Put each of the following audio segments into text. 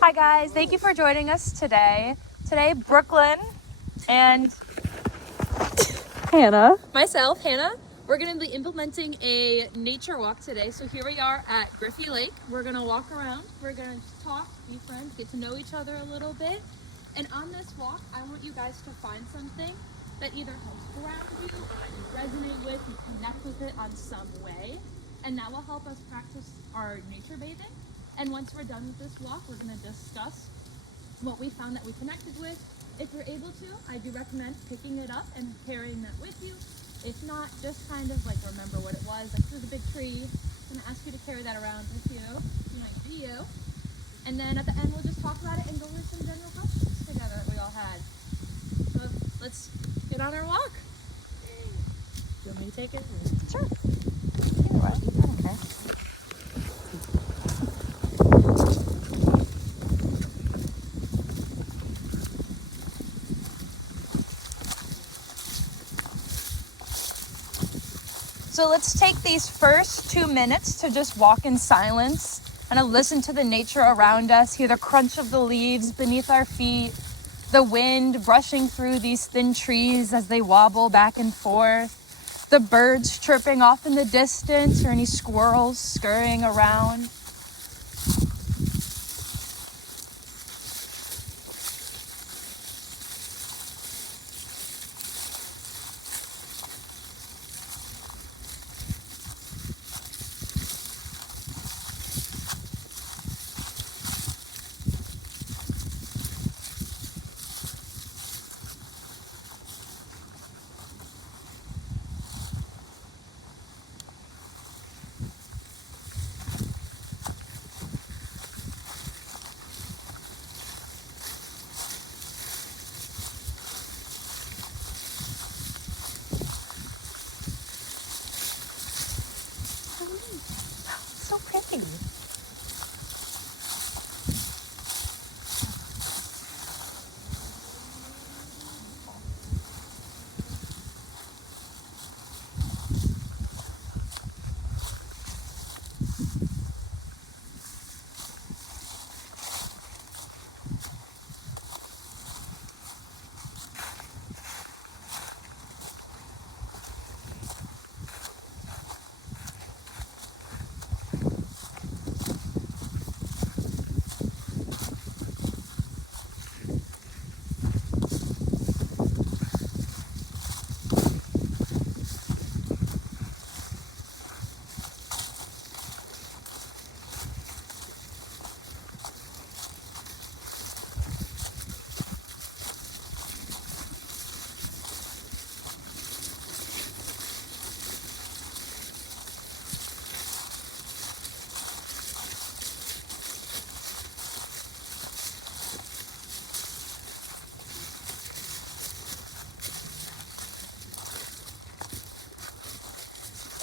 Hi guys, thank you for joining us today. Today, Brooklyn and myself, Hannah, we're going to be implementing a nature walk today. So here we are at Griffey Lake. We're going to walk around. We're going to talk, be friends, get to know each other a little bit. And on this walk, I want you guys to find something that either helps ground you or that you resonate with, you connect with it on some way. And that will help us practice our nature bathing. And once we're done with this walk, we're going to discuss what we found that we connected with. If you're able to, I do recommend picking it up and carrying that with you. If not, just kind of like remember what it was. Like there's a big tree. I'm gonna ask you to carry that around with you. You know, be you. And then at the end, we'll just talk about it and go over some general questions together that we all had. So let's get on our walk. Do you want me to take it? Sure. Okay. So let's take these first 2 minutes to just walk in silence and to listen to the nature around us, hear the crunch of the leaves beneath our feet, the wind brushing through these thin trees as they wobble back and forth, the birds chirping off in the distance or any squirrels scurrying around. So pretty.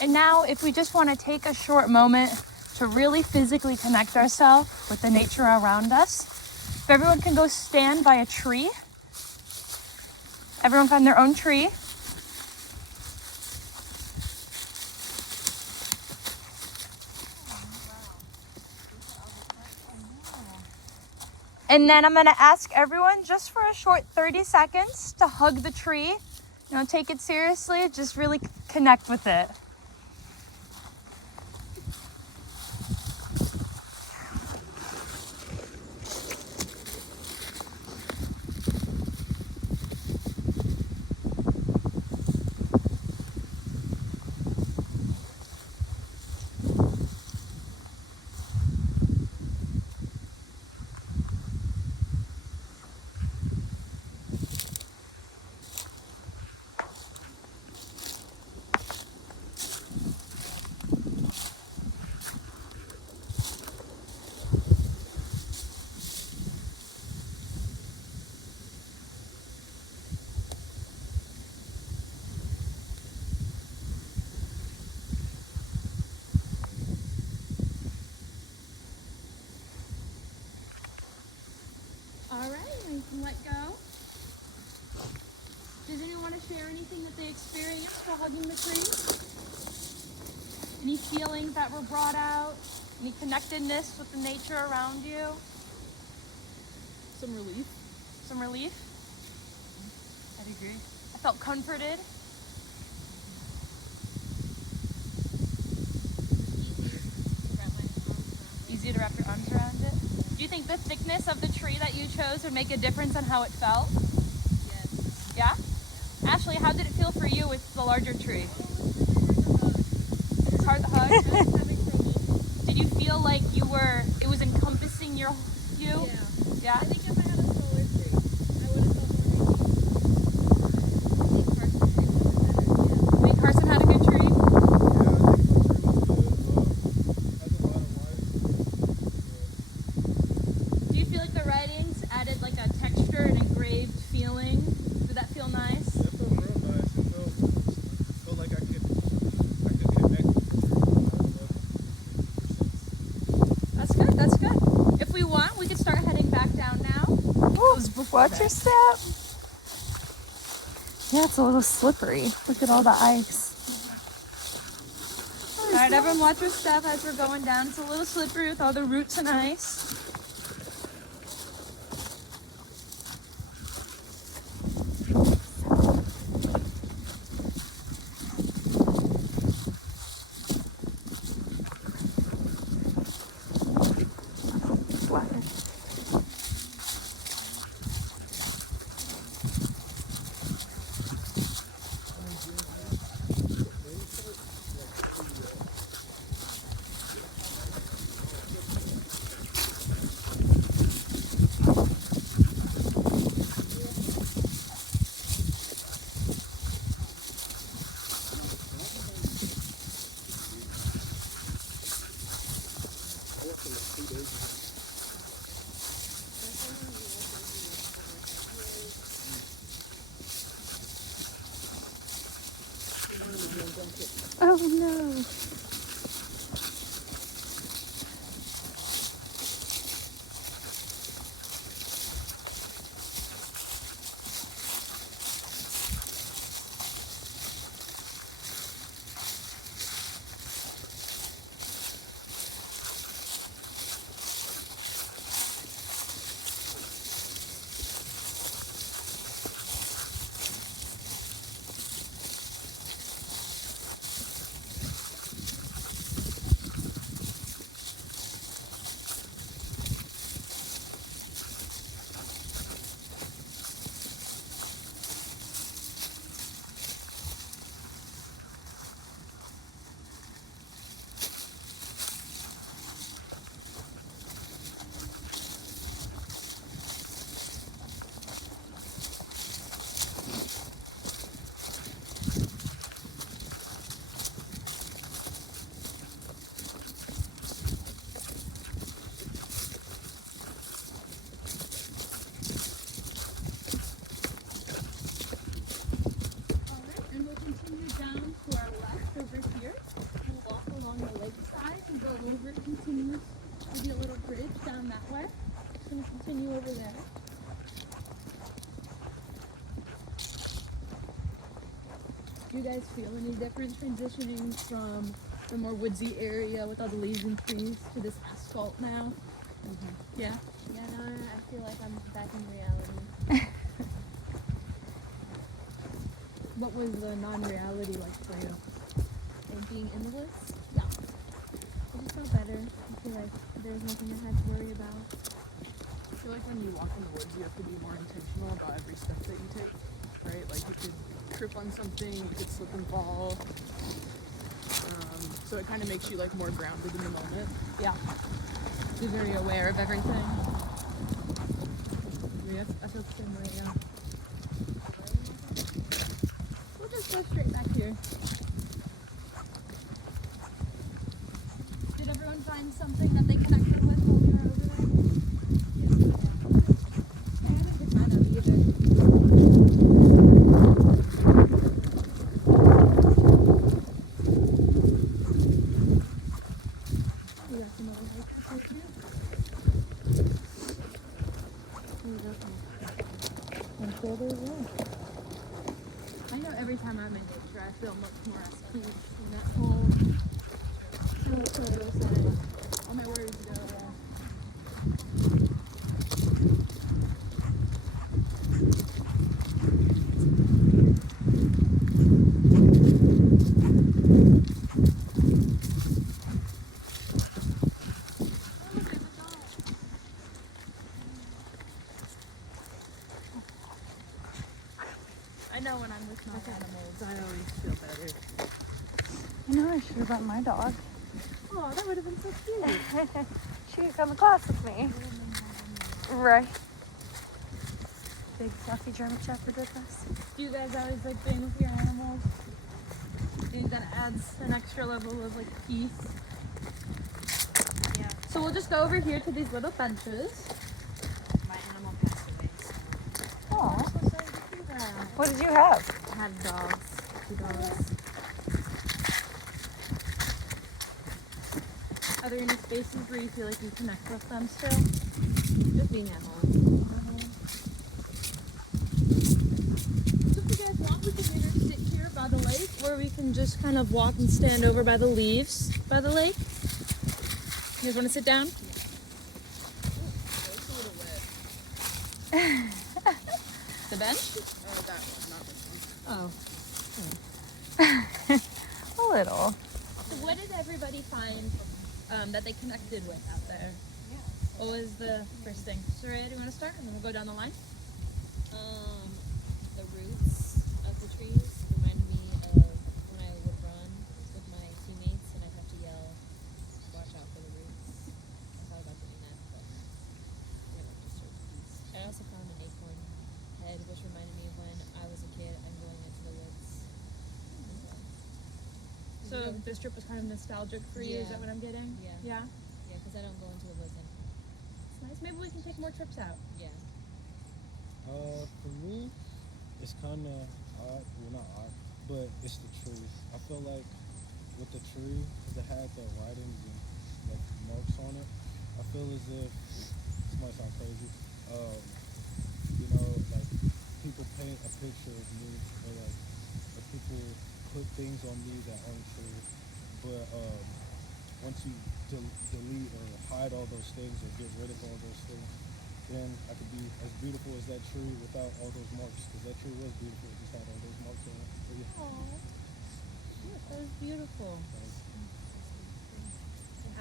And now, if we just want to take a short moment to really physically connect ourselves with the nature around us, if everyone can go stand by a tree, everyone find their own tree. And then I'm going to ask everyone just for a short 30 seconds to hug the tree. You know, take it seriously, just really connect with it. All right, we can let go. Does anyone want to share anything that they experienced while hugging the tree? Any feelings that were brought out? Any connectedness with the nature around you? some relief. Some relief? I'd agree. I felt comforted. Easy to wrap your arms around it. Do you think the thickness of the tree that you chose would make a difference on how it felt? Yes. Yeah? Ashley, how did it feel for you with the larger tree? It's hard to hug. Did you feel like it was encompassing you? Yeah. Yeah? I think if I had a smaller tree, I would have felt more nature. I think Carson's tree would have been better. Yeah. Think Carson had a good tree? Do you feel like the writings added like a texture, an engraved feeling? Did that feel nice? That felt real nice. It felt like I could connect with it. That's good, that's good. If we want, we could start heading back down now. Watch your step. Yeah, it's a little slippery. Look at all the ice. All right, everyone watch your step as we're going down. It's a little slippery with all the roots and ice. Oh no. And we'll continue down to our left over here. We'll walk along the lakeside and go over, continue, maybe a little bridge down that way. And we'll continue over there. Do you guys feel any difference transitioning from the more woodsy area with all the leaves and trees to this asphalt now? Mm-hmm. Yeah? Yeah, now I feel like I'm back in reality. What was the non-reality like for you? And being in the woods, Yeah. I just felt better. I feel like there's nothing I had to worry about. I feel like when you walk in the woods, you have to be more intentional about every step that you take, right? Like you could trip on something, you could slip and fall. So it kind of makes you like more grounded in the moment. Yeah. Be very aware of everything. Yeah, I feel the same way, yeah. We'll just go straight back here. Did everyone find something that they connected with while we were over there? I haven't found out either. We got some other hikers right here. I know every time I'm in nature, I feel much more at peace in that whole setting. All my worries go away. know when I'm with my animals. I always feel better. You know, I should have brought my dog. Oh, that would have been so cute. She could come to class with me. Right. Big fluffy German Shepherd with us. Do you guys always like being with your animals? Do you think that adds an extra level of like peace? Yeah. So we'll just go over here to these little benches. My animal passed away, so. Aw. So sorry to hear that. What did you have? I had dogs. 2 dogs. Are there any spaces where you feel like you connect with them still? Just being at home. So if you guys want, we can either sit here by the lake, or we can just kind of walk and stand over by the leaves by the lake. You guys want to sit down? It's a little wet. The bench? That one, not this one. Oh. A little. So what did everybody find that they connected with out there? Yeah. What was the first thing? Soraya, do you want to start? And then we'll go down the line. The roots of the trees remind me of when I would run with my teammates and I'd have to yell, watch out for the roots. I thought about doing that, but it would disturb the peace. I also found an acorn head, which reminded me of when I was a kid and going into the woods. as well. So this trip was kind of nostalgic for you. Is Yeah. that what I'm getting? Yeah. Yeah. Yeah, because I don't go into the woods anymore. It's nice. Maybe we can take more trips out. Yeah. For me, it's kind of odd. Well, not odd, but it's the tree. I feel like with the tree, because it had the writings and like marks on it, I feel as if this might sound crazy. You know, like people paint a picture of me, or like people put things on me that aren't true. But once you delete or hide all those things or get rid of all those things, then I could be as beautiful as that tree without all those marks. Because that tree was beautiful, it just had all those marks on it. But yeah. Aww. Yeah, that was beautiful.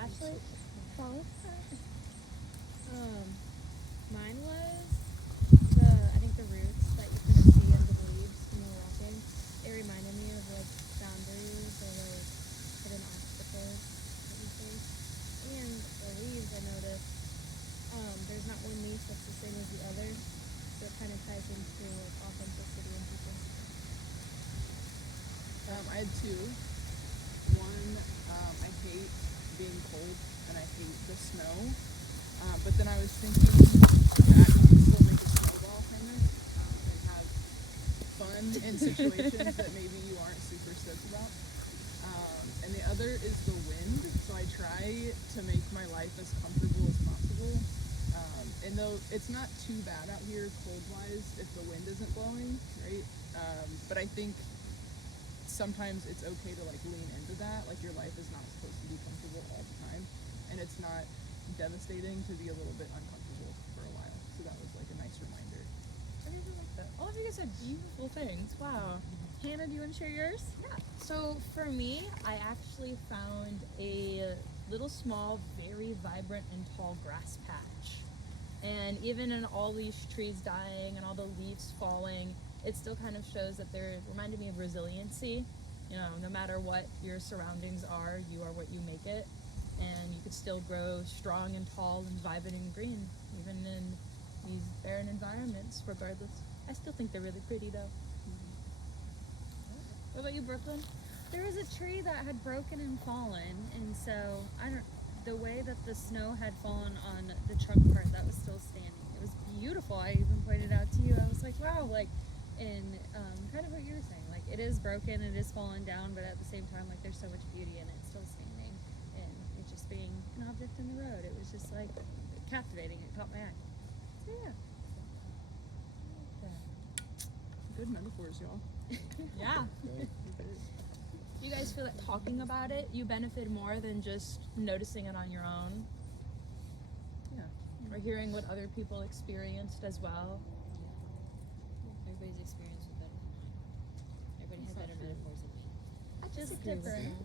Ashley? Mine was I think the roots that you couldn't see under the leaves when you were walking. It reminded me of like boundaries or like hidden obstacles that you face. And the leaves, I noticed, there's not one leaf that's the same as the other. So it kind of ties into like authenticity and people. I had 2. One, I hate being cold and I hate the snow. But then I was thinking that you can still make a snowball from it and have fun in situations that maybe you aren't super stoked about. And the other is the wind. So I try to make my life as comfortable as possible. And though it's not too bad out here cold-wise if the wind isn't blowing, right? But I think sometimes it's okay to like lean into that. Like your life is not supposed to be comfortable all the time, and it's not devastating to be a little bit uncomfortable for a while. So that was like a nice reminder. I really like that. All of you guys said beautiful things. Wow. Hannah, do you want to share yours? Yeah. So for me, I actually found a little small, very vibrant and tall grass patch. And even in all these trees dying and all the leaves falling, it still kind of shows that they're reminded me of resiliency. You know, no matter what your surroundings are, you are what you make it. And you could still grow strong and tall and vibrant and green, even in these barren environments, regardless. I still think they're really pretty though. What about you, Brooklyn? There was a tree that had broken and fallen, and so the way that the snow had fallen on the trunk part that was still standing, it was beautiful. I even pointed out to you, I was like, wow, like, and kind of what you were saying, like it is broken, it is fallen down, but at the same time, like there's so much beauty in it still standing, and it just being an object in the road, it was just like captivating. It caught my eye. So yeah. Good metaphors, y'all. Yeah. Do you guys feel that talking about it, you benefit more than just noticing it on your own? Yeah. Or hearing what other people experienced as well? Everybody's experience was better than mine. Everybody had better metaphors than me. Just different.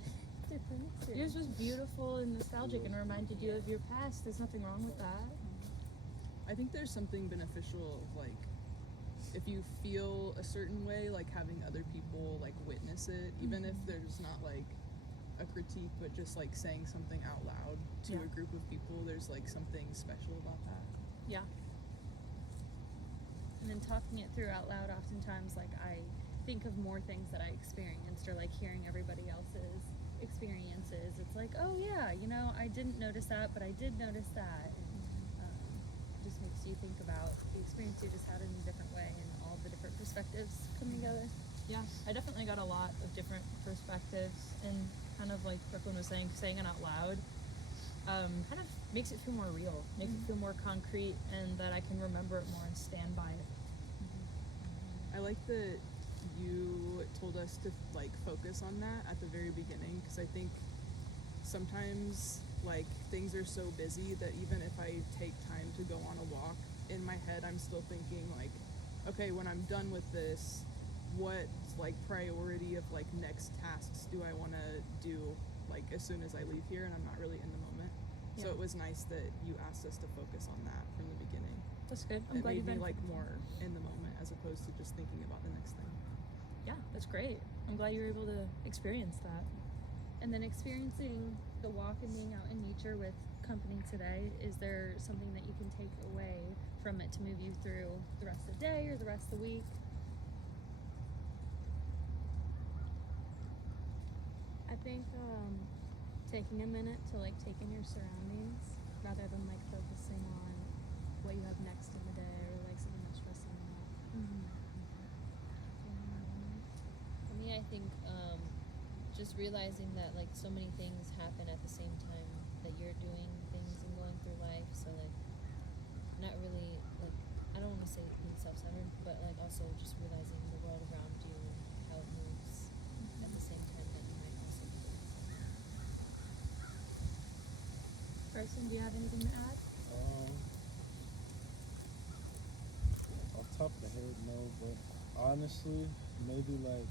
Different. Yours was beautiful and nostalgic and reminded you of your past. There's nothing wrong with that. I think there's something beneficial of like if you feel a certain way, like having other people like witness it, even if there's not like a critique, but just like saying something out loud to Yeah. a group of people, there's like something special about that. Yeah. And then talking it through out loud, oftentimes, like, I think of more things that I experienced, or like hearing everybody else's experiences. It's like, oh yeah, you know, I didn't notice that, but I did notice that. And it just makes you think about the experience you just had in a different way, and all the different perspectives come together. Yeah, I definitely got a lot of different perspectives, and kind of like Brooklyn was saying it out loud kind of makes it feel more real, makes it feel more concrete, and that I can remember it more and stand by it. I like that you told us to like focus on that at the very beginning, because I think sometimes like things are so busy that even if I take time to go on a walk, in my head I'm still thinking like, okay, when I'm done with this, what like priority of like next tasks do I want to do like as soon as I leave here, and I'm not really in the moment. So Yeah. it was nice that you asked us to focus on that from the beginning. That's good. I'm It glad made you've me been like more in the moment as opposed to just thinking about the next thing. Yeah, that's great. I'm glad you were able to experience that. And then experiencing the walk and being out in nature with company today, is there something that you can take away from it to move you through the rest of the day or the rest of the week? I think taking a minute to like take in your surroundings rather than like focusing on what you have next in the day or like something that's stressing you out. For me, I think just realizing that like so many things happen at the same time that you're doing things and going through life. So like, not really like, I don't want to say being self-centered, but like also just realizing the world around you and how it moves at the same time that you might also be doing something. Bryson, do you have anything to add? Off the top of the head, no, but honestly, maybe like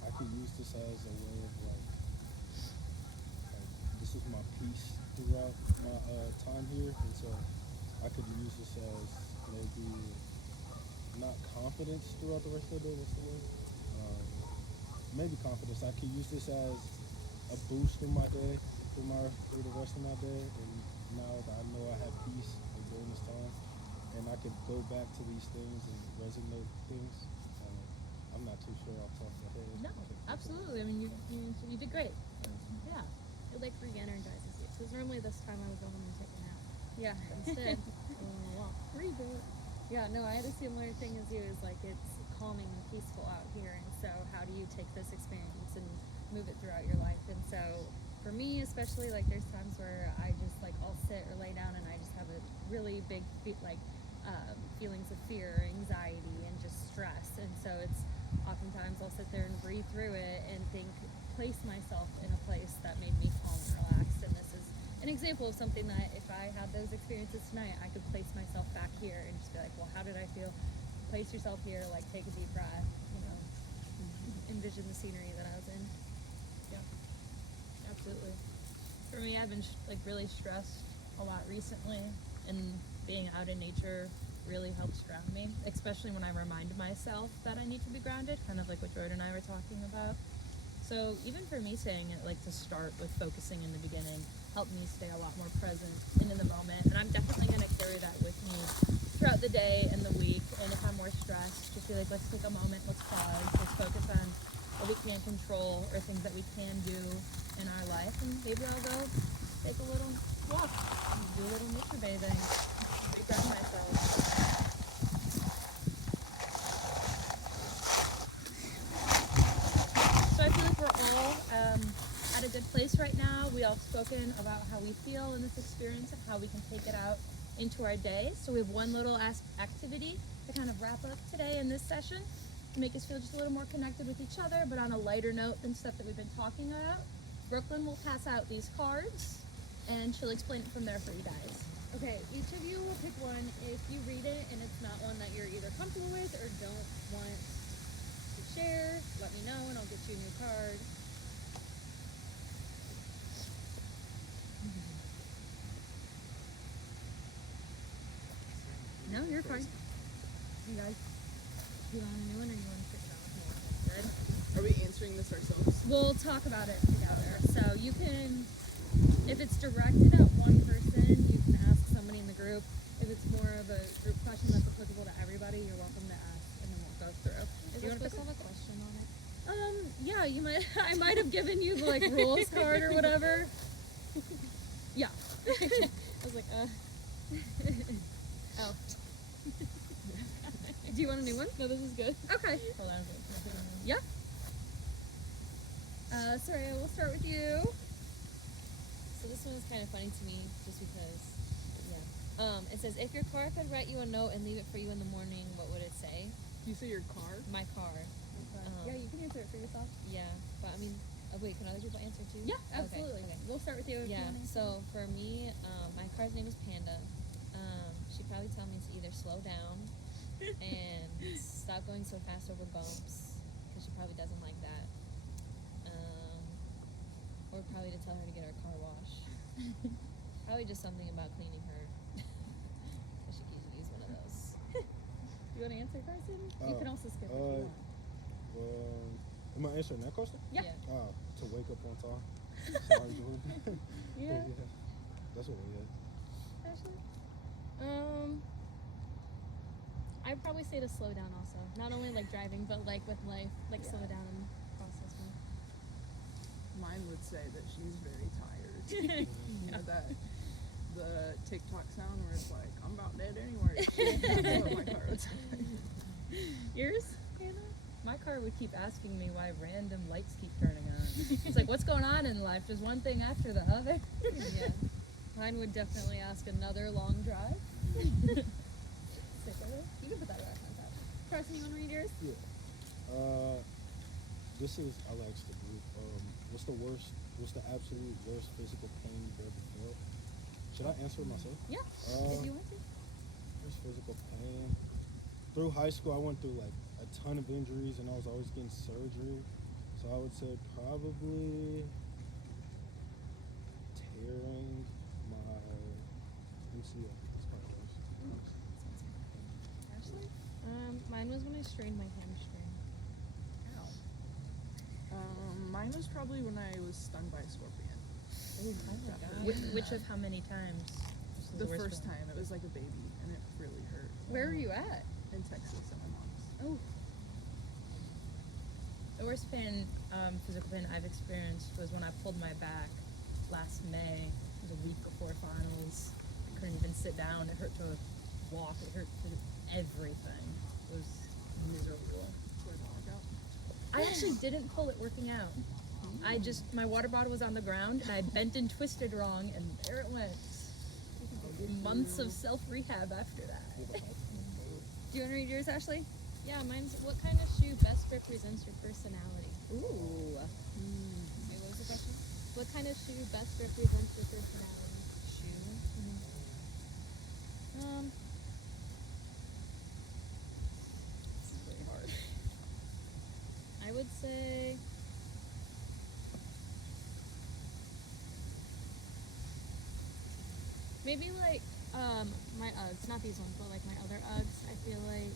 I could use this as a way of like this is my piece throughout my time here, and so I could use this as maybe not confidence throughout the rest of the day. What's the word? Maybe confidence. I could use this as a boost in my day, through the rest of my day, and now that I know I have peace during this time, and I could go back to these things and resonate with things. I'm not too sure off the top of my head. No, absolutely. I mean, you did great. Yeah. It like re-energizes you. Because normally this time I would go home and take a nap. Yeah. Instead, going on a walk. Reboot. Yeah, no, I had a similar thing as you. Is like it's calming and peaceful out here, and so how do you take this experience and move it throughout your life? And so for me, especially, like there's times where I just like I'll sit or lay down and I just have a really big feelings of fear, anxiety, and just stress. And so it's oftentimes I'll sit there and breathe through it and place myself in a place that made me calm and relaxed. And this is an example of something that if I had those experiences tonight, I could place myself back here and just be like, well, how did I feel? Place yourself here, like take a deep breath, you know, envision the scenery that I was in. Absolutely. For me, I've been like really stressed a lot recently, and being out in nature really helps ground me, especially when I remind myself that I need to be grounded, kind of like what Jordan and I were talking about. So even for me saying it, like to start with focusing in the beginning, helped me stay a lot more present and in the moment. And I'm definitely going to carry that with me throughout the day and the week. And if I'm more stressed, just be like, let's take a moment, let's pause, let's focus on what we can control or things that we can do in our life. And maybe I'll go take a little walk, do a little nature bathing, ground myself. So I feel like we're all at a good place right now. We all have spoken about how we feel in this experience and how we can take it out into our day. So we have one little activity to kind of wrap up today in this session to make us feel just a little more connected with each other, but on a lighter note than stuff that we've been talking about. Brooklyn will pass out these cards, and she'll explain it from there for you guys. Okay, each of you will pick one. If you read it and it's not one that you're either comfortable with or don't want to share, let me know and I'll get you a new card. you're fine. You guys, you want a new one or you want to pick it out? Good. Are we answering this ourselves? We'll talk about it together. So you can, if it's directed at one person, you can ask somebody in the group. If it's more of a group question that's applicable to everybody, you're welcome to ask, and then we'll go through. Is it supposed to have a question on it? Yeah, you might. I might have given you the like rules card or whatever. Yeah. I was like, Oh. Do you want a new one? no, this is good. Okay. Hold on. Can I put it in? Yeah. Soraya, we'll start with you. So this one is kind of funny to me, just because, yeah. It says, if your car could write you a note and leave it for you in the morning, what would it say? You say your car? My car. Yeah, you can answer it for yourself. Yeah, but I mean, wait, can other people answer too? Yeah, Okay, absolutely. okay. We'll start with you. If you Yeah, want to answer. so for me, my car's name is Panda. She'd probably tell me to either slow down and stop going so fast over bumps, because she probably doesn't like that. Or probably to tell her to get her car washed. Probably just something about cleaning her. Because she could use one of those. Do you want to answer, Carson? You can also skip if you want. Well, am I answering that question? Yeah. To wake up on time. Sorry, Jordan. Yeah. That's what we had. Ashley? I'd probably say to slow down also. Not only like driving, but like with life, like slow down and process more. Mine would say that she's very tired. You know that the TikTok sound where it's like, I'm about dead anyway. That's what my car would say. Yours? Hannah? My car would keep asking me why random lights keep turning on. It's like, what's going on in life? Just one thing after the other. Yeah. Mine would definitely ask another long drive. Sick of it. You can put that back on top. Carson, you want to read yours? This is, I'll ask the group, what's the absolute worst physical pain you've ever felt? Should I answer it myself? Yeah. If you want to. Worst physical pain. Through high school, I went through like a ton of injuries and I was always getting surgery. So I would say probably tearing my MCL. That's probably worse. Ashley? Mine was when I strained my hamstring. Mine was probably when I was stung by a scorpion. Which of how many times? This is The worst first one. time, it was like a baby, and it really hurt. Where are you at? In Texas at my mom's. Oh. The worst pain, physical pain I've experienced was when I pulled my back last May. It was a week before finals. I couldn't even sit down. It hurt to walk. It hurt to do everything. It was miserable. Where the workout. I actually didn't pull it working out. My water bottle was on the ground and I bent and twisted wrong and there it went. Months of self-rehab after that. Do you want to read yours, Ashley? Yeah, mine's what kind of shoe best represents your personality? Ooh. Wait, what was the question? What kind of shoe best represents your personality? Shoe? This is really hard. I would say maybe like my Uggs, not these ones, but like my other Uggs. I feel like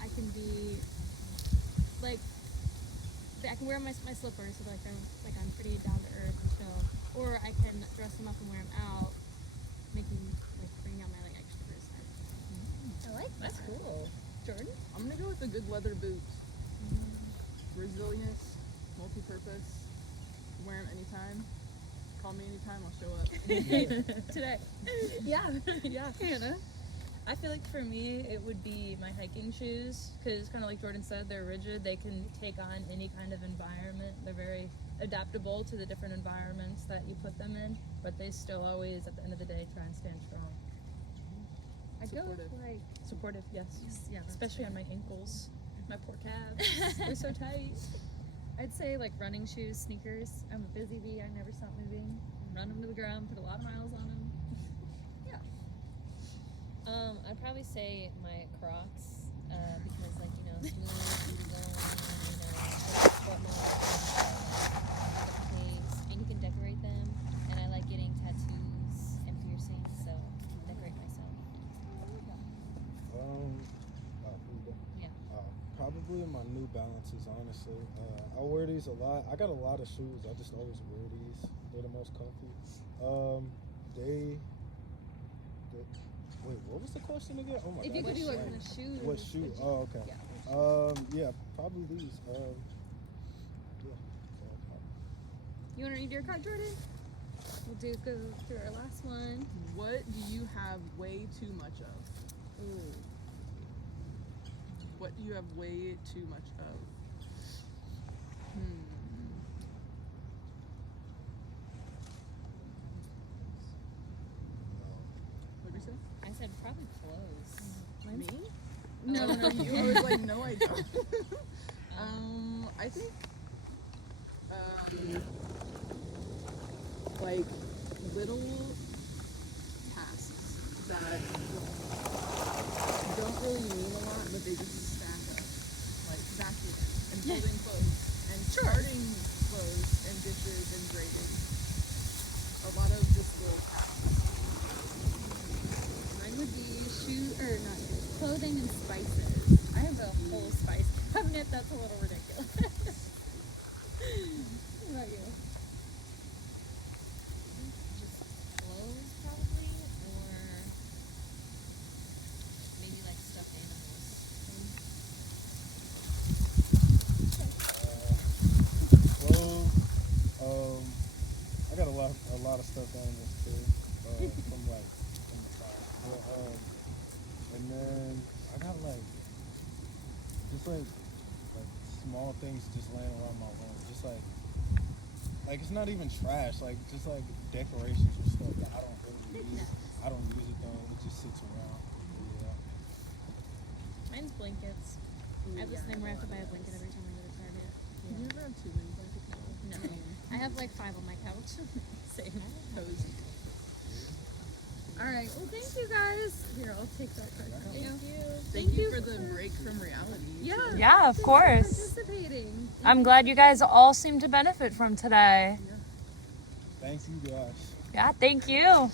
I can be like I can wear my slippers so I'm pretty down to earth and chill, or I can dress them up and wear them out, bringing out my like extra personality. I like that. That's cool. Jordan? I'm gonna go with a good leather boot. Resilience, multi-purpose. Wear them anytime. Call me anytime. I'll show up. Today. Yeah, yeah. Hannah? I feel like for me, it would be my hiking shoes, because kind of like Jordan said, they're rigid. They can take on any kind of environment. They're very adaptable to the different environments that you put them in, but they still always, at the end of the day, try and stand strong. I'd go with Supportive. like, Supportive, yes. yeah, that's Especially on my ankles. My poor calves. They're so tight. I'd say like running shoes, sneakers. I'm a busy bee. I never stop moving. Run them to the ground, put a lot of miles on them. I'd probably say my Crocs, because like, smooth, easygoing, short the pace, and you can decorate them, and I like getting tattoos and piercings, so I'll decorate myself. Probably my New Balances, honestly. I wear these a lot. I got a lot of shoes. I just always wear these. They're the most comfy. They wait, what was the question again? Oh my If god. you could that's do what slang. kind of shoes? What shoe? would you- Oh, okay. Yeah. Yeah, probably these. Yeah. You want to read your card, Jordan? We'll go through our last one. What do you have way too much of? Ooh. What do you have way too much of? What did you say? I said probably clothes. Me? No, Oh, you. I was like, no, I don't. I think, like little tasks that don't really mean a lot, but they just stack up. Like vacuuming and folding clothes and starting clothes and dishes and grading. A lot of just little tasks. Mine would be not shoes, clothing and spices. I have a whole spice cabinet that's a little ridiculous. What about you? Just clothes probably, or maybe like stuffed animals. Well, I got a lot of stuffed animals too. From the side. But, and then I got just like small things just laying around my room. Just like it's not even trash. Like just like decorations or stuff that I don't really use. I don't use it though. It just sits around. Yeah. Mine's blankets. I have this thing where I have to buy a blanket every time I go to Target. You never have too many blankets. No. I have like 5 on my couch. Same. Cozy. All right. Well, thank you guys. Here, I'll take that card from you. Thank you for the break from reality. Yeah. Yeah, of thanks for course. participating. I'm glad you guys all seem to benefit from today. Thank you guys. Yeah, thank you.